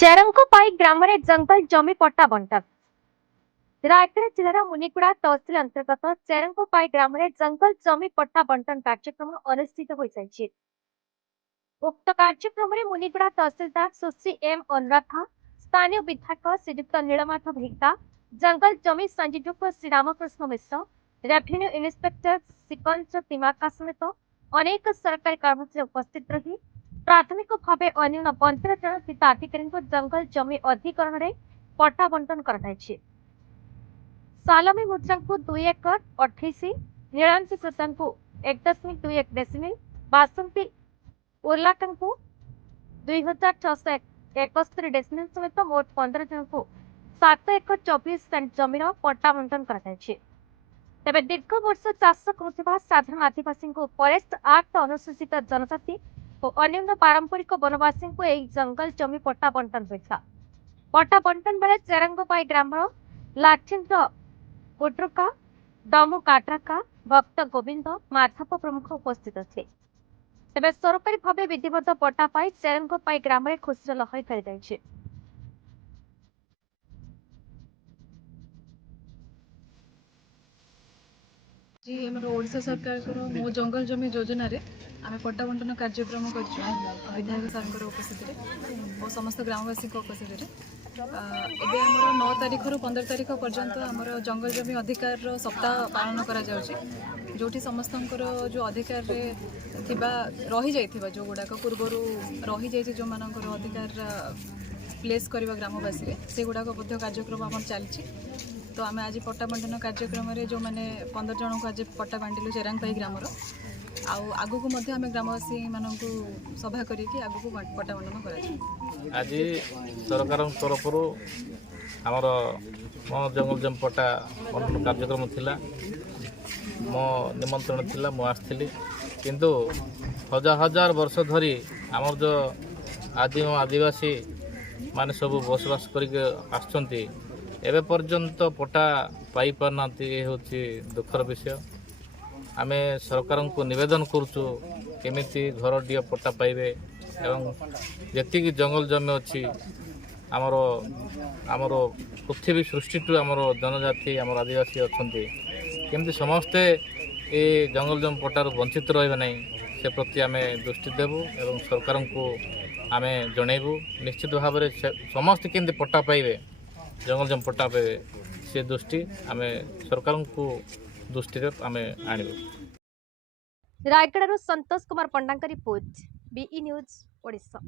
चेरंको पाई ग्राम जंगल जमी पट्टा बंटन रायगढ़ जिलार मुनिगुड़ा तहसिल अंतर्गत चेरंको पाई ग्राम जंगल जमी पट्टा बंटन कार्यक्रम अनुष्ठित हो जाए। उक्त कार्यक्रम में मुनिगुड़ा तहसिलदार सुश्री एम अनुराधा, स्थानीय विधायक श्रीयुक्त नीलमाथ भिक्ता, जंगल जमी संयोजक श्री रामकृष्ण मिश्र, रेवेन्यू इन्स्पेक्टर सिकंज तिमाका समेत अनेक सरकारी कर्मचारी उपस्थित रही प्राथमिक भाव अन्यून 15 जन हिता अधिकारी जंगल जमी अधिकरण में पट्टा बंटन कर सालमी मुद्रा को 2 एकर 28, नीलांशु प्रधान को 1.21 डेसिमिल, बासंती उर्लाटन को 2671 डेसिमिल समेत मोट 15 जन को 7 एकर 24 सेंट जमीन पट्टा बंटन कर तेज दीर्घ वर्ष चाष करुवा साधारण आदिवासी फरेस्ट एक्ट अनुसूचित जनजाति और अन्य पारंपरिक वनवासी को यह जंगल जमी पट्टा बंटन होता। पट्टा बंटन बेले चेरंगोपाई ग्राम लाठिंद्र गुड्रुका, दमु काट्राका, भक्त गोविंद माधव प्रमुख उपस्थित थे। तेज सरकारी भाव विधिवत पट्टा पाई चेरंगोपाई ग्राम में खुशी लहरी फेरी जाइए। जी ओडिशा सरकार को मो जंगल जमी योजना रे आम पट्टा बंटन कार्यक्रम कर विधायक सर उपस्थित और समस्त ग्रामवासी उपस्थित एवं आमर 9 तारीख रु 15 तारीख पर्यंत आमर जंगल जमी अधिकार सप्ताह पालन करा जो समस्त जो अधिकार रही जाइथिबा जो गुड़ाक पूर्वर रही जाइए जो मानकर अधिकार प्लेस करवा ग्रामवासी से गुड़ाक कार्यक्रम आम चलती। तो आम आज पट्टा बंटन कार्यक्रम में जो मैंने 15 जन को आज पट्टा बांटिलु चेरंगपाई ग्रामर आगु को आम ग्रामवासी मानक सभा करके आगु पट्टा बंटन कर आज सरकार तरफ आमर मो जंगल जमी पट्टा बंटन कार्यक्रम थिला मो निमंत्रण थिला मु आसथिली किंतु हजार हजार वर्ष धरी आमर जो आदिम आदिवासी माने सब बसवास करके आसछंती एवं पर्यंत पट्टा पाई पारना हूँ दुखर विषय। आम सरकार को निवेदन करुचु केमिति घर डी पट्टा पाइबे एवं जी जंगल जमी अच्छी आमर आमर पृथ्वी सृष्टि आमर जनजाति आमर आदिवासी अच्छा केमती समस्ते ये जंगल जमी पट्टार वंचित रहा ना से प्रति आम दृष्टि देवु एवं सरकार को आम जनइबू निश्चित भाव में समस्ते केमती पट्टा पाइबे जंगल जमी पट्टा पाइबे से दृष्टि आम सरकार को दृष्टि आम आणबू। रायगढ़ संतोष कुमार पंडा रिपोर्ट बीई न्यूज ओडिशा।